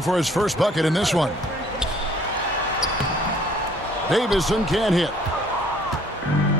For his first bucket in this one. Davison can't hit.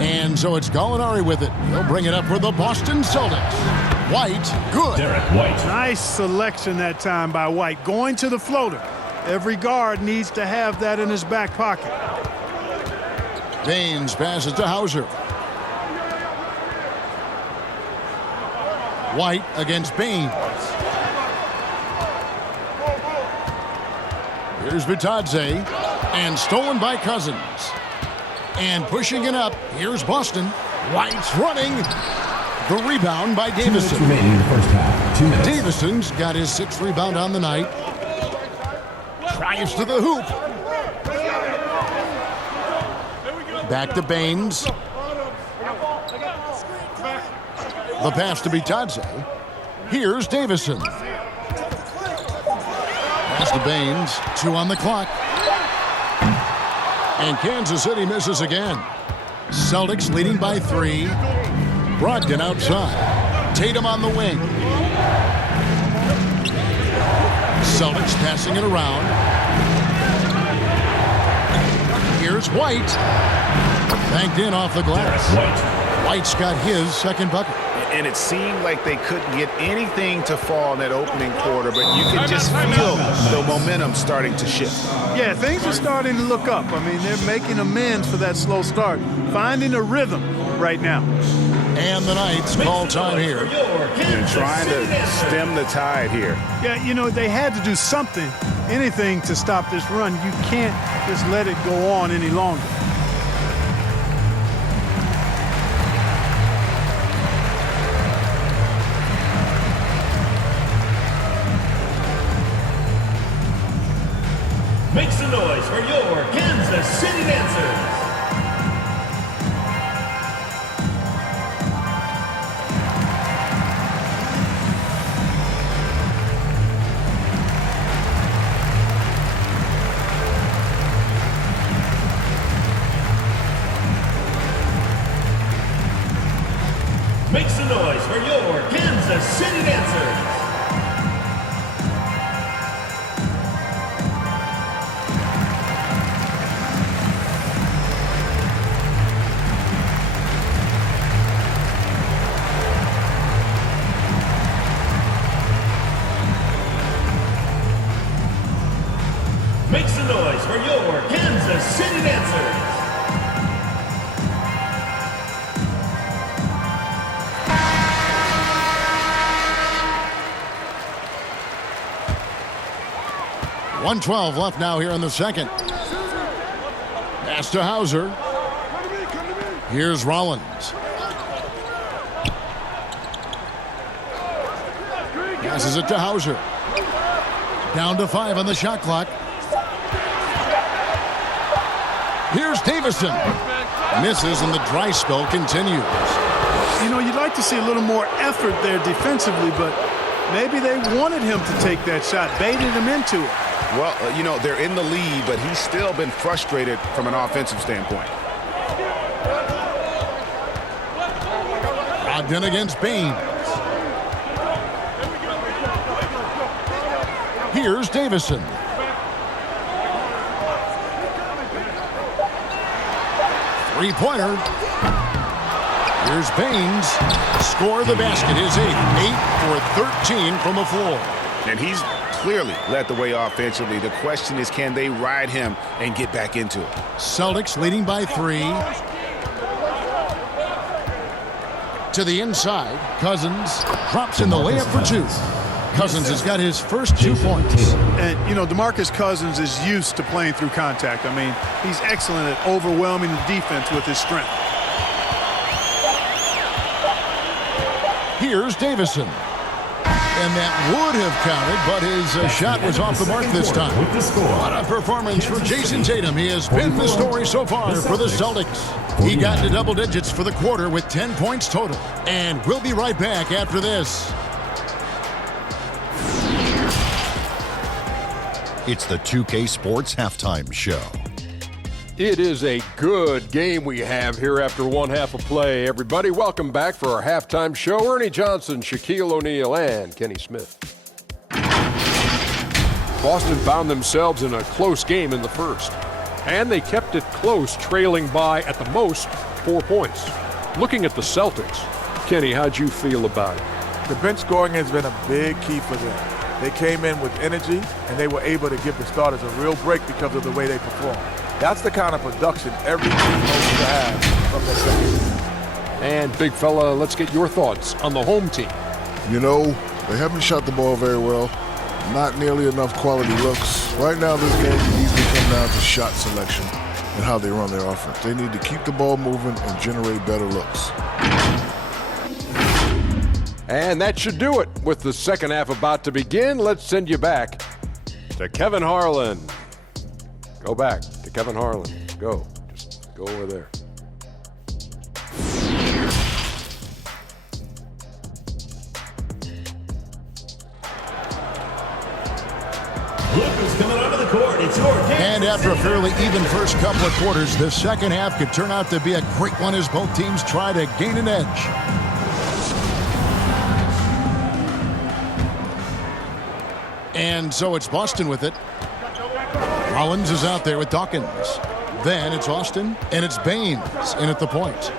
And so it's Gallinari with it. He'll bring it up for the Boston Celtics. White, good. Derek White. Nice selection that time by White. Going to the floater. Every guard needs to have that in his back pocket. Baines passes to Hauser. White against Baines. Here's Bitadze, and stolen by Cousins. And pushing it up, here's Boston. White's running. The rebound by Davison. 2 minutes remaining in the first half. 2 minutes. Davison's got his 6th rebound on the night. Drives to the hoop. Back to Baines. The pass to Bitadze. Here's Davison. Pass to Baines. 2 on the clock. And Kansas City misses again. Celtics leading by 3. Brogdon outside. Tatum on the wing. Celtics passing it around. Here's White. Banked in off the glass. White's got his 2nd bucket. And it seemed like they couldn't get anything to fall in that opening quarter, but you can just feel the momentum starting to shift. Yeah, things are starting to look up. I mean, they're making amends for that slow start, finding a rhythm right now. And the Knights call time here. And trying to stem the tide here. Yeah, you know, they had to do something, anything to stop this run. You can't just let it go on any longer. Make some noise for your Kansas City Dancers. Make some noise for your Kansas City Dancers. Make some noise for your Kansas City Dancers. .112 left now here in the second. Pass to Hauser. Here's Rollins. Passes it to Hauser. Down to 5 on the shot clock. Here's Davison. Misses and the dry spell continues. You know, you'd like to see a little more effort there defensively, but maybe they wanted him to take that shot, baited him into it. Well, you know, they're in the lead, but he's still been frustrated from an offensive standpoint. Brogdon against Baines. Here's Davison. Three-pointer. Here's Baines. Score the basket. His 8 for 13 from the floor. And he's clearly led the way offensively. The question is, can they ride him and get back into it? Celtics leading by 3. To the inside. Cousins drops in the layup for 2. Cousins has got his first 2 points. And, you know, DeMarcus Cousins is used to playing through contact. I mean, he's excellent at overwhelming the defense with his strength. Here's Davison. And that would have counted, but his shot was off the mark this time. What a performance for Jason Tatum. He has been the story so far for the Celtics. He got to double digits for the quarter with 10 points total. And we'll be right back after this. It's the 2K Sports Halftime Show. It is a good game we have here after one half of play. Everybody, welcome back for our halftime show. Ernie Johnson, Shaquille O'Neal, and Kenny Smith. Boston found themselves in a close game in the first, and they kept it close, trailing by at the most 4 points. Looking at the Celtics, Kenny, how'd you feel about it? The bench scoring has been a big key for them. They came in with energy, and they were able to give the starters a real break because of the way they performed. That's the kind of production every team hopes to have from their second unit. And big fella, let's get your thoughts on the home team. You know, they haven't shot the ball very well. Not nearly enough quality looks. Right now, this game can easily come down to shot selection and how they run their offense. They need to keep the ball moving and generate better looks. And that should do it. With the second half about to begin, let's send you back to Kevin Harlan. Go back to Kevin Harlan. Go. Just go over there. Lucas coming onto the court. It's your And after a fairly even first couple of quarters, the second half could turn out to be a great one as both teams try to gain an edge. And so it's Boston with it. Rollins is out there with Dawkins. Then it's Austin, and it's Baines in at the point.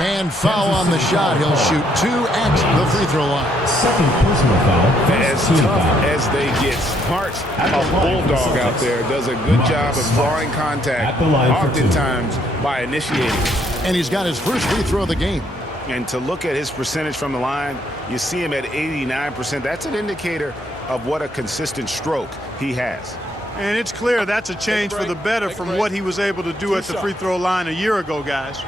And foul on the shot. He'll shoot 2 at the free throw line. Second personal foul. As tough as they get, Smart, a bulldog out there, does a good job of drawing contact, oftentimes by initiating. And he's got his first free throw of the game. And to look at his percentage from the line, you see him at 89%. That's an indicator of what a consistent stroke he has. And it's clear that's a change for the better from what he was able to do at the free throw line a year ago, guys.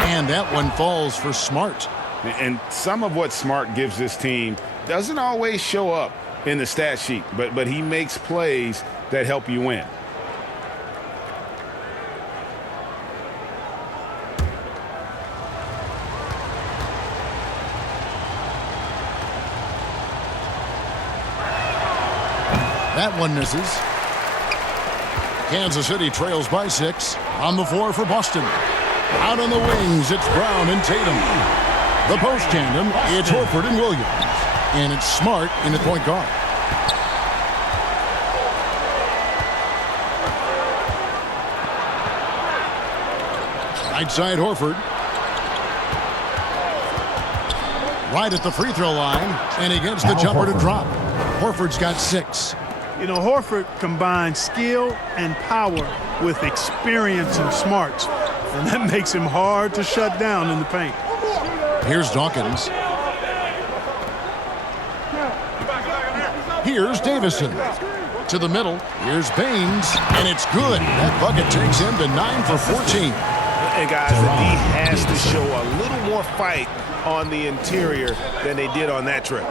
And that one falls for Smart. And some of what Smart gives this team doesn't always show up in the stat sheet, but he makes plays that help you win. That one misses. Kansas City trails by 6. On the floor for Boston. Out on the wings, it's Brown and Tatum. The post tandem, it's Horford and Williams. And it's Smart in the point guard. Right side Horford. Right at the free throw line, and he gets the jumper to drop. Horford's got 6. You know, Horford combines skill and power with experience and smarts, and that makes him hard to shut down in the paint. Here's Dawkins. Here's Davison. To the middle. Here's Baines, and it's good. That bucket takes him to 9 for 14. And guys, the D has to show a little more fight on the interior than they did on that trip.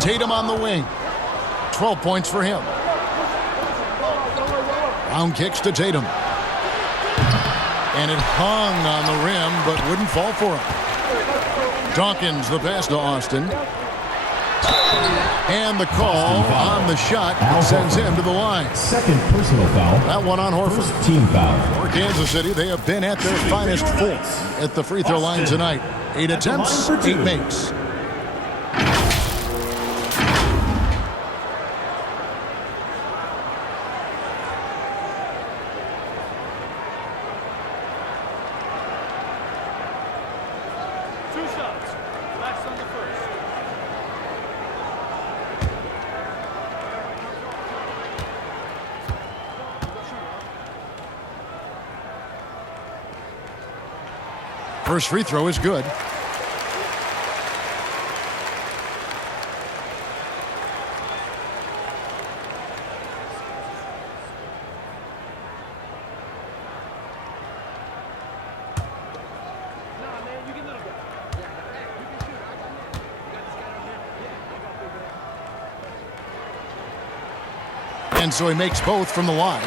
Tatum on the wing. 12 points for him. Brown kicks to Tatum. And it hung on the rim, but wouldn't fall for him. Dawkins, the pass to Austin. And the call on the shot that sends him to the line. Second personal foul. That one on Horford. First team foul. For Kansas City, they have been at their finest fourth at the free throw line tonight. 8 attempts, 8 makes. First free throw is good. And so he makes both from the line.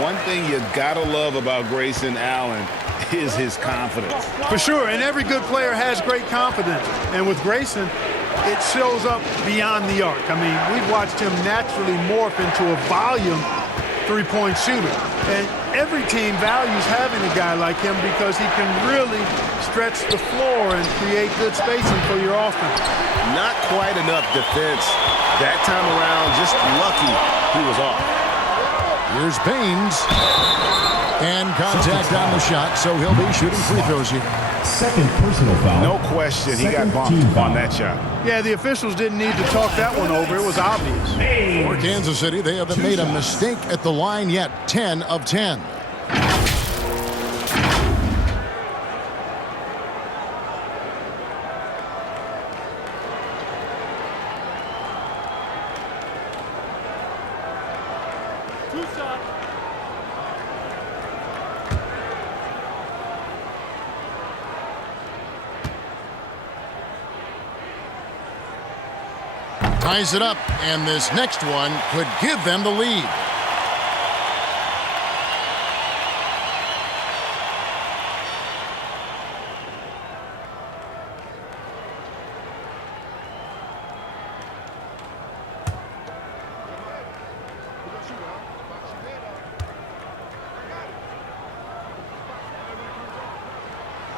One thing you gotta love about Grayson Allen is his confidence. For sure, and every good player has great confidence. And with Grayson, it shows up beyond the arc. I mean, we've watched him naturally morph into a volume three-point shooter. And every team values having a guy like him because he can really stretch the floor and create good spacing for your offense. Not quite enough defense that time around. Just lucky he was off. Here's Baines. And contact on the shot, so he'll be shooting free throws here. Second personal foul. No question, he got bumped on that shot. Yeah, the officials didn't need to talk that one over. It was obvious. For Kansas City, they haven't made a mistake at the line yet. 10 of 10. Ties it up, and this next one could give them the lead.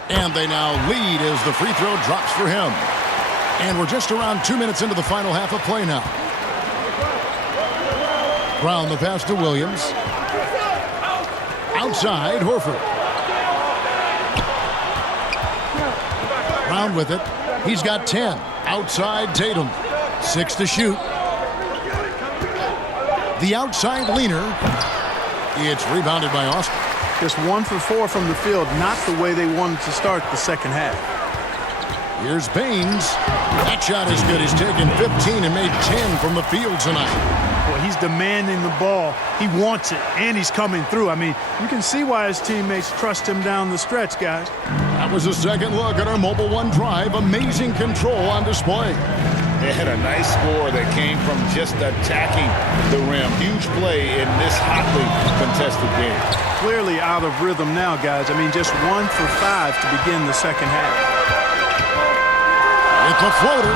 And they now lead as the free throw drops for him. And we're just around 2 minutes into the final half of play now. Brown the pass to Williams. Outside, Horford. Brown with it. He's got 10. Outside, Tatum. 6 to shoot. The outside leaner. It's rebounded by Austin. Just 1 for 4 from the field, not the way they wanted to start the second half. Here's Baines. That shot is good. He's taken 15 and made 10 from the field tonight. Well, he's demanding the ball. He wants it, and he's coming through. I mean, you can see why his teammates trust him down the stretch, guys. That was a second look at our Mobile One drive. Amazing control on display. They had a nice score that came from just attacking the rim. Huge play in this hotly contested game. Clearly out of rhythm now, guys. I mean, just 1 for 5 to begin the second half. With the floater.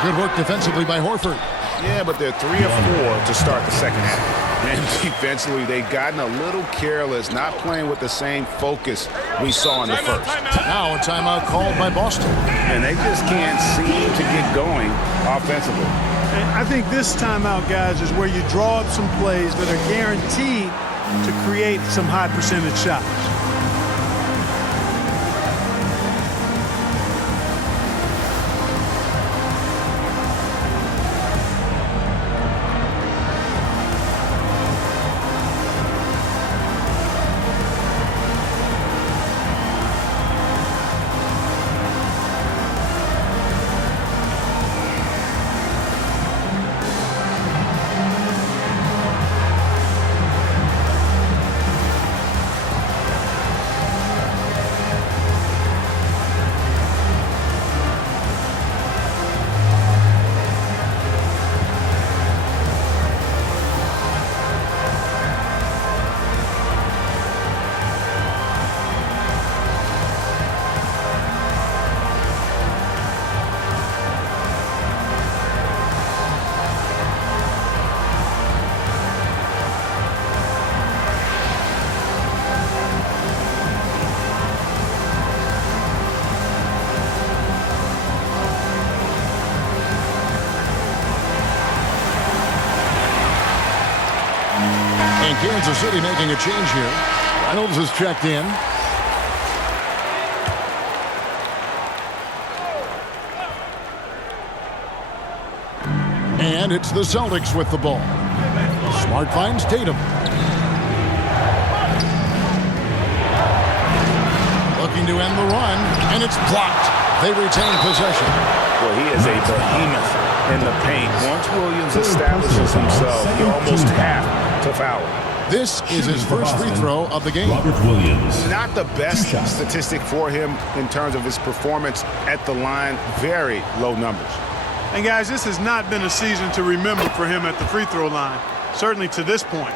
Good work defensively by Horford. Yeah, but they're 3 of 4 to start the second half. And defensively, they've gotten a little careless, not playing with the same focus we saw in the first. Now a timeout called by Boston. And they just can't seem to get going offensively. And I think this timeout, guys, is where you draw up some plays that are guaranteed to create some high percentage shots. And Kansas City making a change here. Reynolds is checked in. And it's the Celtics with the ball. Smart finds Tatum. Looking to end the run, and it's blocked. They retain possession. Well, he is a behemoth in the paint. Once Williams establishes himself, he almost have to foul. This is his first free throw of the game. Robert Williams. Not the best statistic for him in terms of his performance at the line. Very low numbers. And guys, this has not been a season to remember for him at the free throw line, certainly to this point.